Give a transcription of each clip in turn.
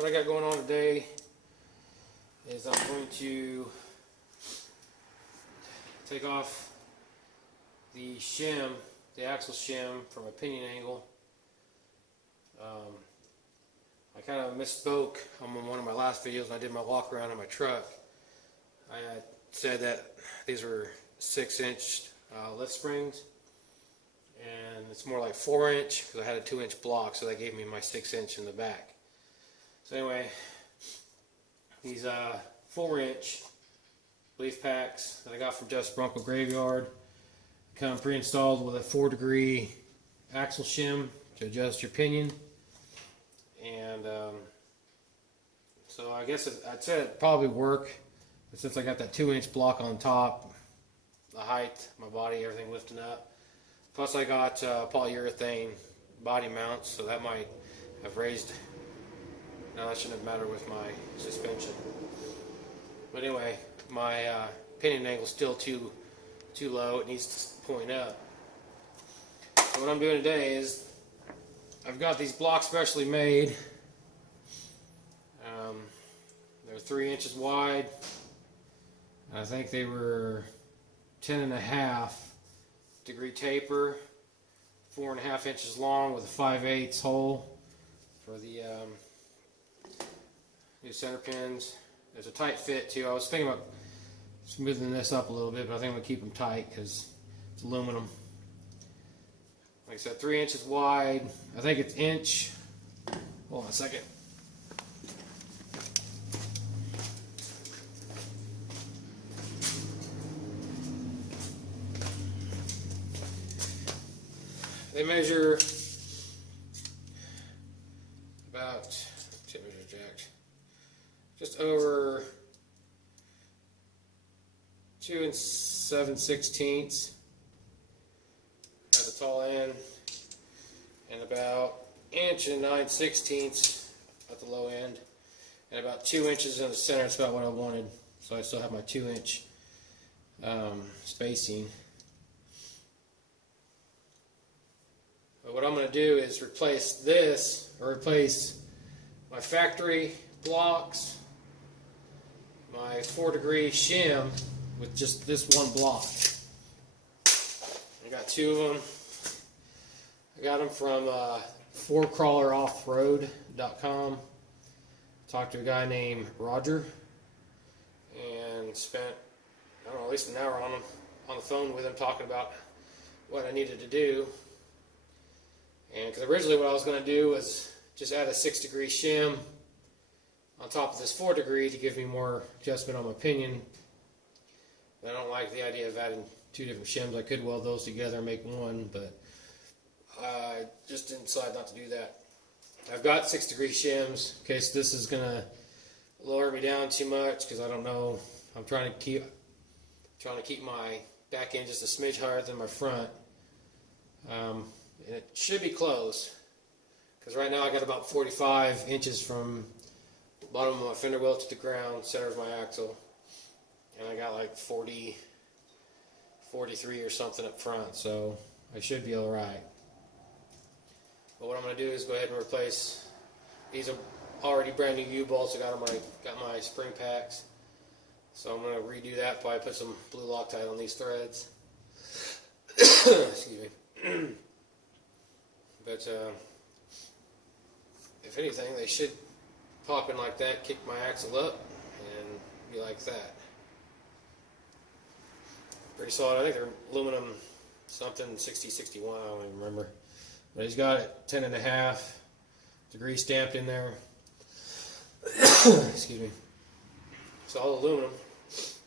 what I got going on today is I'm going to take off the shim, the axle shim from a pinion angle. I kind of misspoke on one of my last videos when I did my walk around in my truck. I had said that these were 6-inch lift springs, and it's more like 4-inch because I had a 2-inch block, so they gave me my 6-inch in the back. So anyway, these 4-inch leaf packs that I got from Just Bronco Graveyard come pre-installed with a 4-degree axle shim to adjust your pinion. And so I guess I'd say it'd probably work, but since I got that 2-inch block on top, the height, my body, everything lifting up. Plus I got polyurethane body mounts, so that might have raised. Now that shouldn't have mattered with my suspension. But anyway, my pinion angle is still too low. It needs to point up. So what I'm doing today is I've got these blocks specially made. They're 3 inches wide. I think they were 10.5 degree taper, 4.5 inches long with a 5/8 hole for the new center pins. There's a tight fit too. I was thinking about smoothing this up a little bit, but I think I'm going to keep them tight because it's aluminum. Like I said, 3 inches wide. I think it's inch. Hold on a second. They measure about, tip measure jacked, just over 2 7/16 at the tall end, and about 1 9/16 at the low end, and about 2 inches in the center. It's about what I wanted, so I still have my 2-inch spacing. But what I'm going to do is replace my factory blocks, my 4-degree shim, with just this one block. I got 2 of them. I got them from 4crawleroffroad.com. Talked to a guy named Roger and spent, I don't know, at least an hour on the phone with him talking about what I needed to do. And because originally what I was going to do was just add a 6-degree shim on top of this 4-degree to give me more adjustment on my pinion. But I don't like the idea of adding 2 different shims. I could weld those together and make one, but I just didn't decide not to do that. I've got 6-degree shims in case this is going to lower me down too much, because I don't know. I'm trying to keep my back end just a smidge higher than my front. And it should be close, because right now I got about 45 inches from the bottom of my fender well to the ground, center of my axle, and I got like 40, 43 or something up front, so I should be alright. But what I'm going to do is go ahead and replace, these are already brand new U-bolts. I got my spring packs, so I'm going to redo that, probably put some blue Loctite on these threads. Excuse me. But if anything, they should pop in like that, kick my axle up, and be like that. Pretty solid. I think they're aluminum something, 60, 61, I don't even remember. But he's got it 10.5 degree stamped in there. Excuse me. It's all aluminum,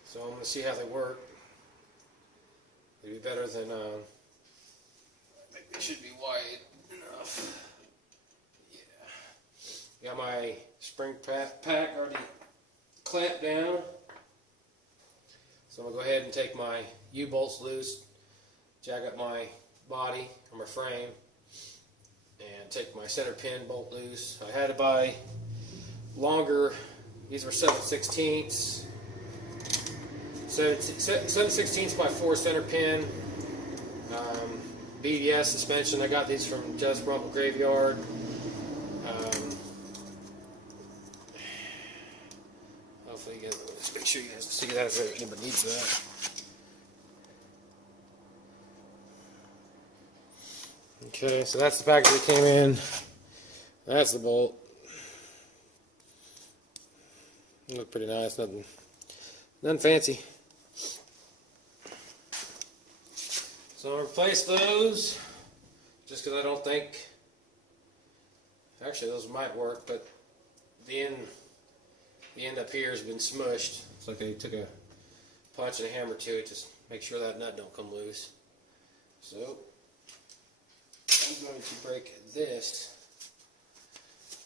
so I'm going to see how they work. They'd be better than, I think they should be wide enough. Yeah. Got my spring pack already clamped down. So I'm going to go ahead and take my U-bolts loose, jack up my body or my frame, and take my center pin bolt loose. I had to buy longer. These were 7/16. 7/16 by 4 center pin. BBS suspension. I got these from Just Bronco Graveyard. Hopefully, you guys will just make sure you guys see that if anybody needs that. Okay, so that's the package that came in. That's the bolt. Look pretty nice, nothing fancy. So I'll replace those, just because I don't think, actually those might work, but the end up here has been smushed. It's like they took a punch and a hammer to it to make sure that nut don't come loose. So I'm going to break this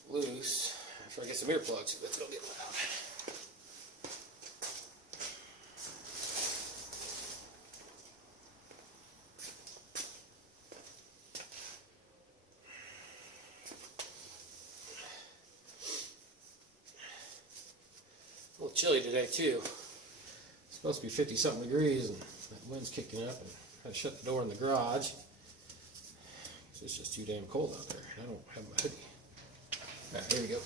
loose after I get some earplugs. Let's go get them out. A little chilly today too. It's supposed to be 50-something degrees, and that wind's kicking up, and I had to shut the door in the garage. It's just too damn cold out there. I don't have my hoodie. Alright, here we go.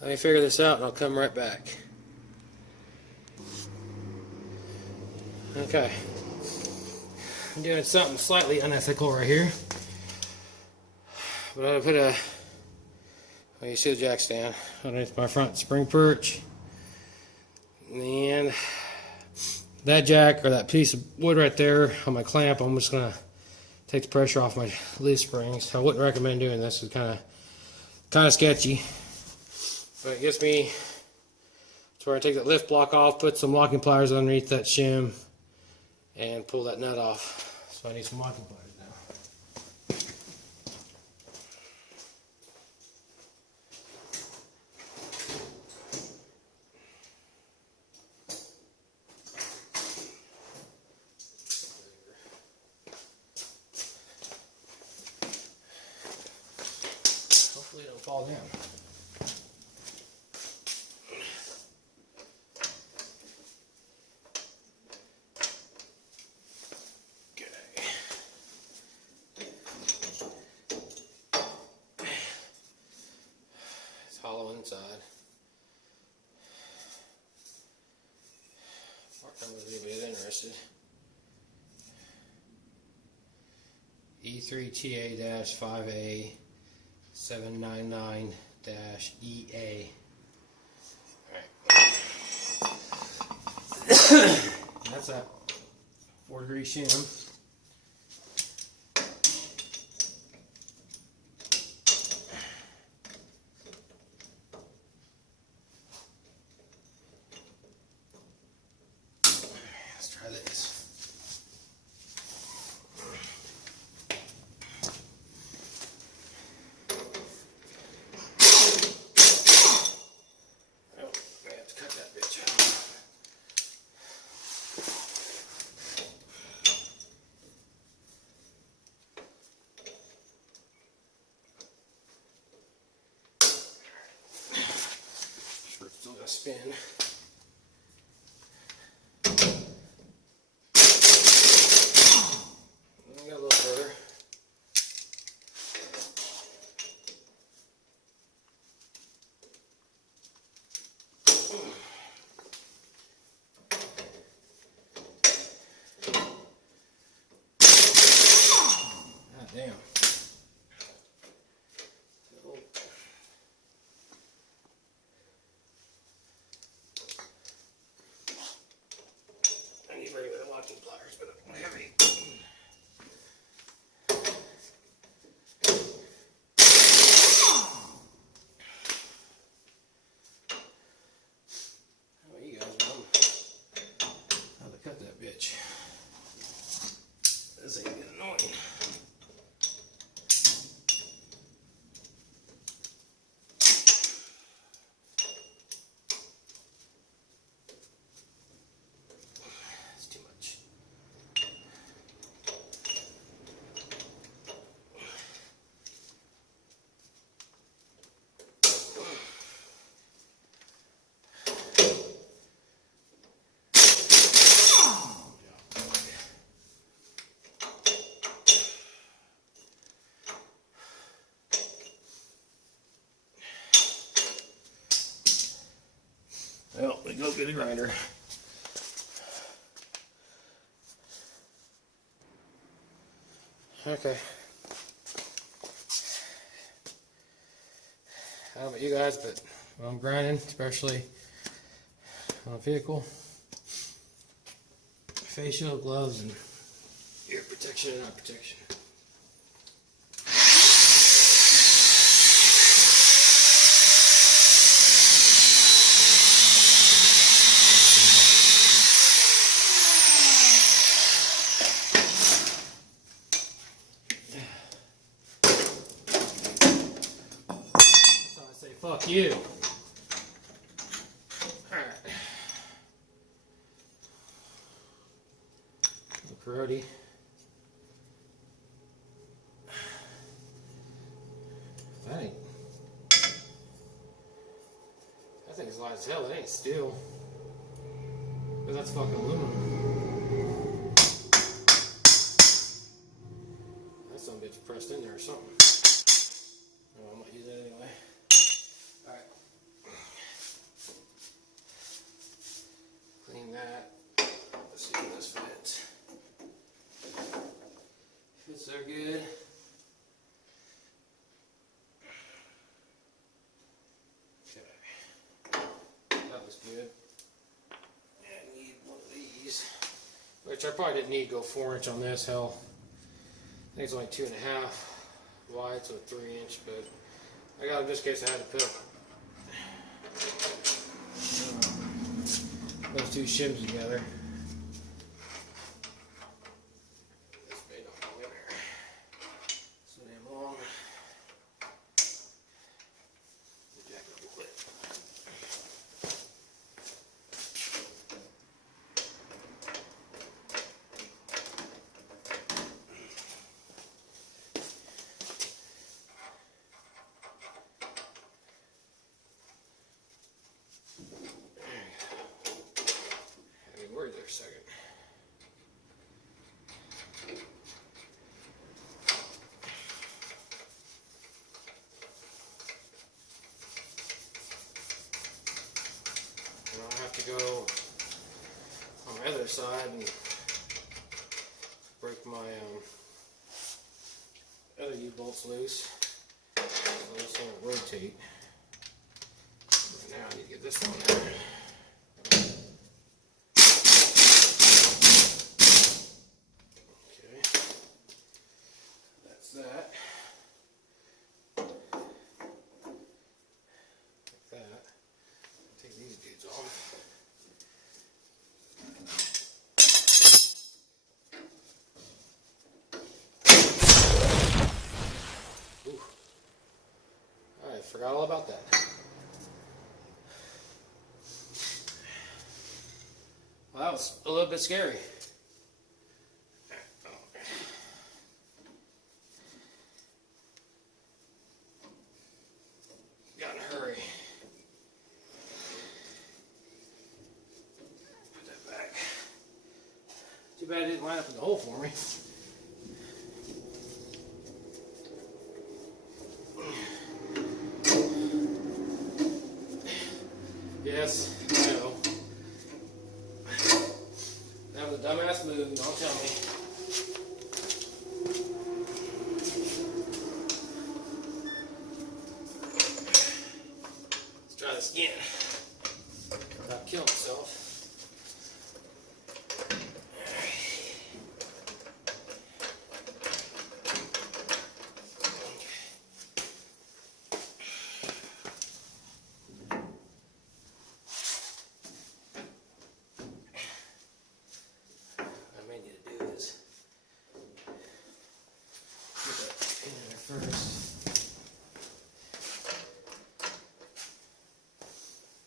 Let me figure this out and I'll come right back. Okay. I'm doing something slightly unethical right here. But I'm going to put a, well, you see the jack stand underneath my front spring perch. And that jack, or that piece of wood right there on my clamp, I'm just going to take the pressure off my leaf springs. I wouldn't recommend doing this. It's kind of sketchy. But it gets me to where I take that lift block off, put some locking pliers underneath that shim, and pull that nut off. So I need some locking pliers now. Hopefully it don't fall down. hollow inside. Part number if anybody's interested. E3TA-5A799-EA. Alright. That's that 4-degree shim. Let's try this. Still got to spin. Got a little further. God damn. Regular locking pliers, but I'm heavy. How about you guys know how to cut that bitch? This ain't getting annoying. Well, we go get a grinder. Okay. I don't know about you guys, but when I'm grinding, especially on a vehicle, face shield, gloves, and ear protection and eye protection. Fuck you. Alright. Karate. That ain't. That thing's light as hell. It ain't steel. But that's fucking aluminum. That some bitch pressed in there or something. Oh, I might use that anyway. Alright. Clean that. Let's see if this fits. Fits there good. Okay. That looks good. Yeah, I need one of these. Which I probably didn't need to go 4-inch on this. Hell, I think it's only 2.5 wide, so 3-inch, but I got them just in case I had to put those two shims together. This may not go in there. So damn long. Jack it up a bit. other side and break my other U-bolts loose. So this won't rotate. Right now I need to get this one out. Okay, that's that. Like that. Take these dudes off. I forgot all about that. Well, that was a little bit scary. Got in a hurry. Put that back. Too bad it didn't line up in the hole for me. Yes, I know. That was a dumbass move, don't tell me. Let's try this again. Without killing myself. First,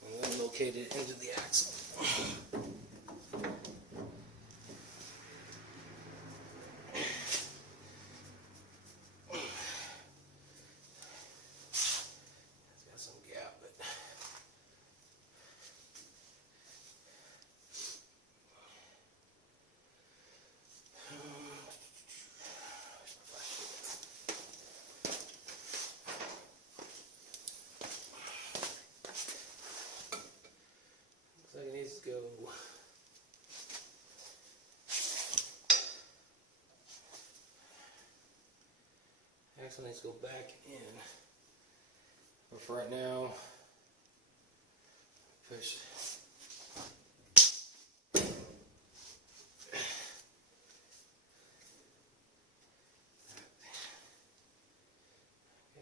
and then locate it into the axle. It's got some gap, but it needs to go. Axle needs to go back in. But for right now, push. Okay,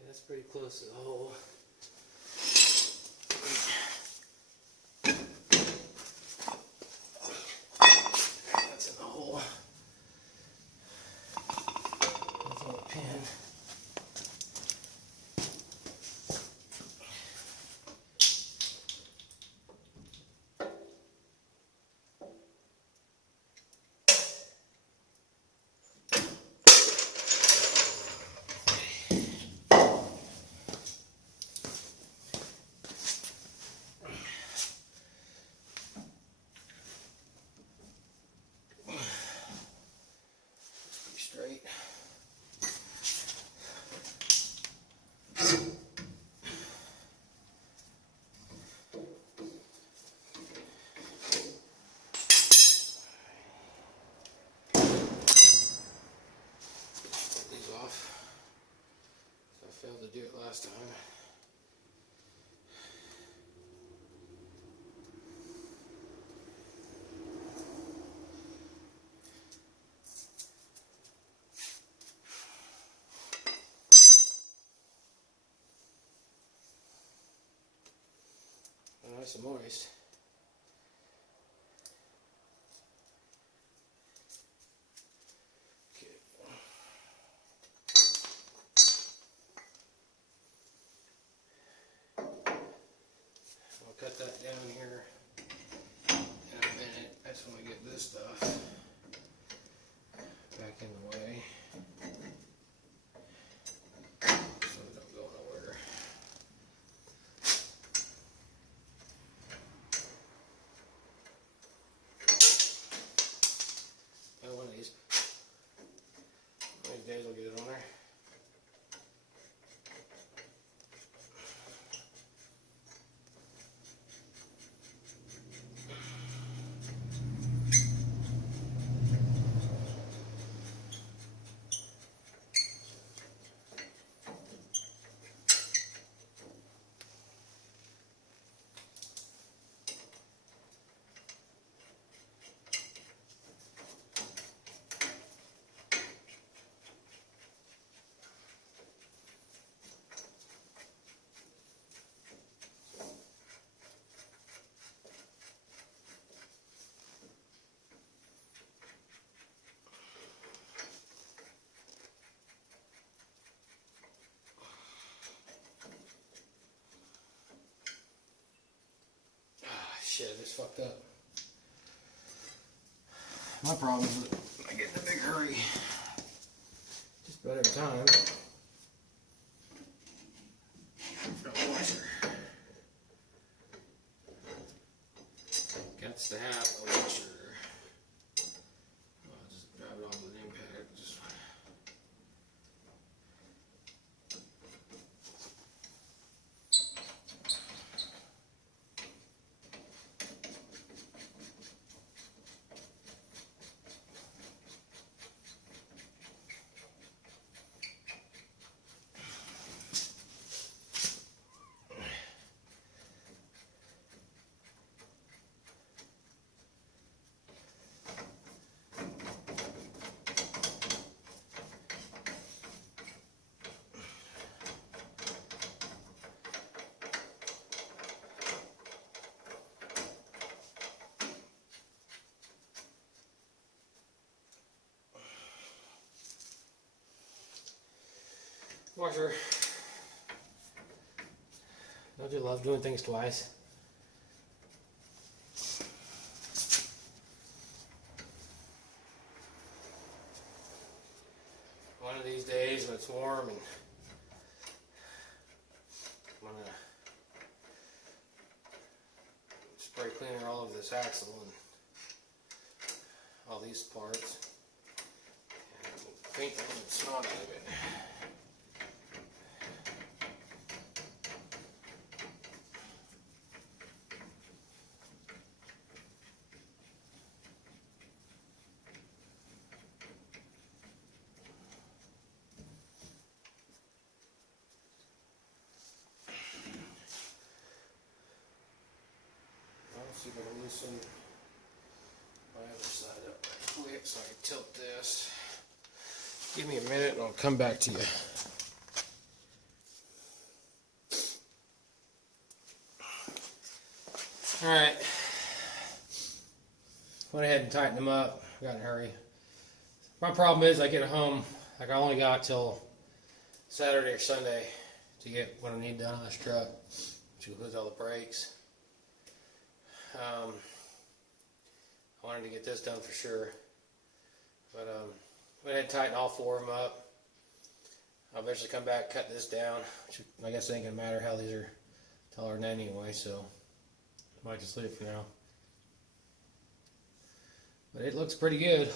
that's pretty close to the hole. Straight. Put these off. So I failed to do it last time. Nice and moist. Okay. I'll cut that down here in a minute. I just want to get this stuff back in the way. So it don't go nowhere. One of these days I'll get it on there. gear's fucked up. My problem is that I get in a big hurry just about every time. Got a washer. Got to have a washer. I'll just drive it off with an impact. Just washer. Don't you love doing things twice? One of these days when it's warm and I'm gonna spray cleaner all over this axle and all these parts and paint them and snot out of it. See if I can loosen my other side up right quick so I can tilt this. Give me a minute and I'll come back to you. Alright. Went ahead and tightened them up. Got in a hurry. My problem is I get home, like I only got till Saturday or Sunday to get what I need done on this truck, which includes all the brakes. I wanted to get this done for sure, but went ahead and tighten all four of them up. I'll eventually come back, cut this down, which I guess it ain't gonna matter how these are taller than anyway, so I might just leave it for now. But it looks pretty good.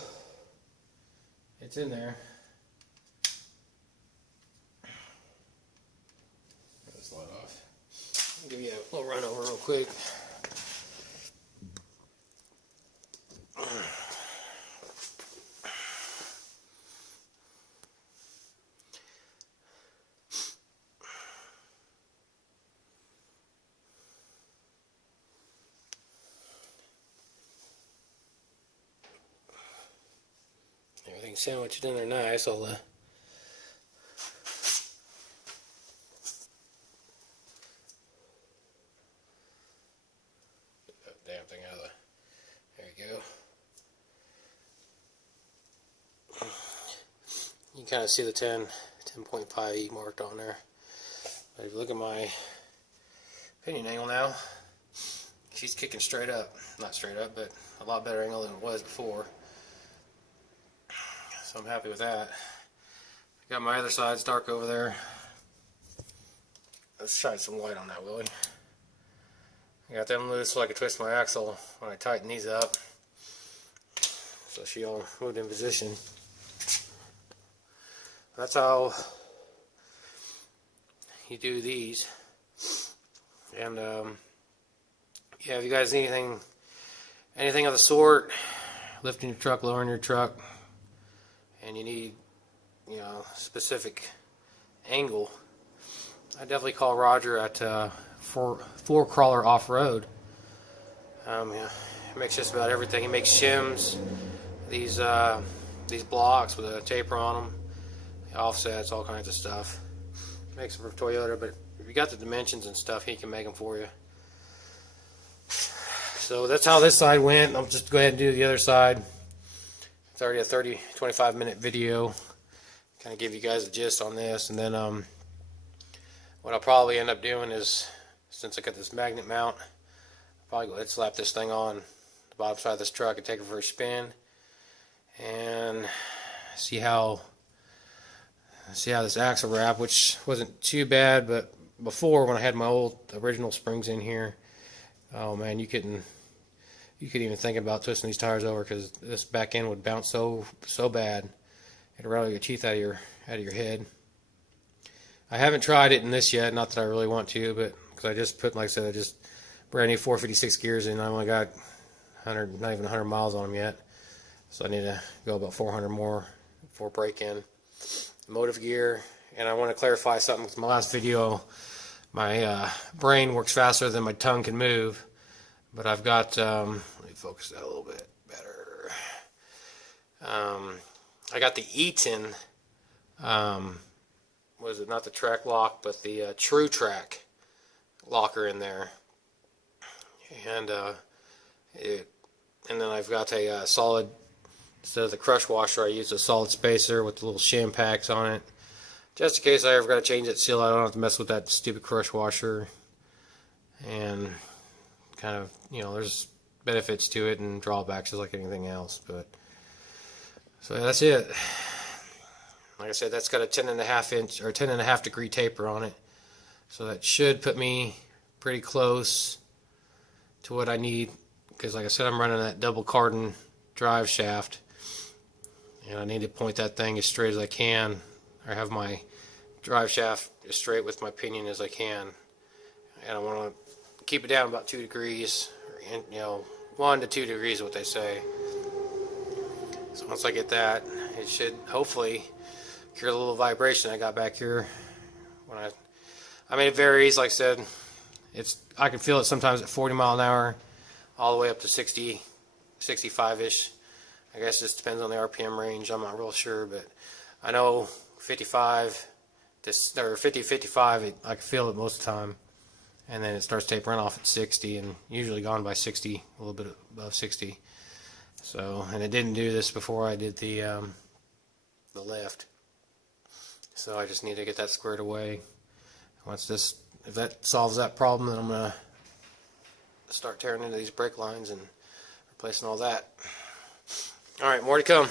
It's in there. Get this light off. I'll give you a little run over real quick. Everything's sandwiched in there nice. I'll that damn thing out of there you go. You can kind of see the 10.5E marked on there. But if you look at my pinion angle now, she's kicking straight up. Not straight up, but a lot better angle than it was before. So I'm happy with that. Got my other sides dark over there. Let's shine some light on that, Willie. I got them loose so I can twist my axle when I tighten these up. So she all moved in position. That's how you do these. And yeah, if you guys need anything of the sort, lifting your truck, lowering your truck, and you need, you know, specific angle, I definitely call Roger at Floor Crawler Off-Road. Yeah, he makes just about everything. He makes shims, these blocks with a taper on them, offsets, all kinds of stuff. Makes them for Toyota, but if you got the dimensions and stuff, he can make them for you. So that's how this side went. I'll just go ahead and do the other side. It's already a 25 minute video. Kind of give you guys a gist on this, and then what I'll probably end up doing is, since I got this magnet mount, I'll probably go ahead and slap this thing on the bottom side of this truck and take it for a spin and see how this axle wrap, which wasn't too bad, but before when I had my old original springs in here, oh man, you couldn't even think about twisting these tires over because this back end would bounce so bad it'd rattle your teeth out of your head. I haven't tried it in this yet, not that I really want to, but because I just put, like I said, I just brand new 456 gears in. I only got 100, not even 100 miles on them yet, so I need to go about 400 more for break-in. Motive gear, and I want to clarify something with my last video. My brain works faster than my tongue can move, but I've got, let me focus that a little bit better. I got the Eaton, was it not the track lock, but the True Track locker in there, and then I've got a solid, instead of the crush washer, I use a solid spacer with the little shim packs on it, just in case I ever got to change that seal. I don't have to mess with that stupid crush washer, and kind of, you know, there's benefits to it and drawbacks just like anything else. But so that's it. Like I said, that's got a 10.5 inch or 10.5 degree taper on it, so that should put me pretty close to what I need, because like I said, I'm running that double cardan drive shaft, and I need to point that thing as straight as I can, or have my drive shaft as straight with my pinion as I can, and I want to keep it down about 2 degrees, or, you know, 1 to 2 degrees is what they say. So once I get that, it should hopefully cure the little vibration I got back here. When I mean, it varies. Like I said, I can feel it sometimes at 40 mile an hour, all the way up to 60, 65-ish. I guess it just depends on the RPM range. I'm not real sure, but I know 55 or 50, 55, I can feel it most of the time, and then it starts tapering off at 60, and usually gone by 60, a little bit above 60. So, and it didn't do this before I did the lift. So I just need to get that squared away. If that solves that problem, then I'm gonna start tearing into these brake lines and replacing all that. All right, more to come.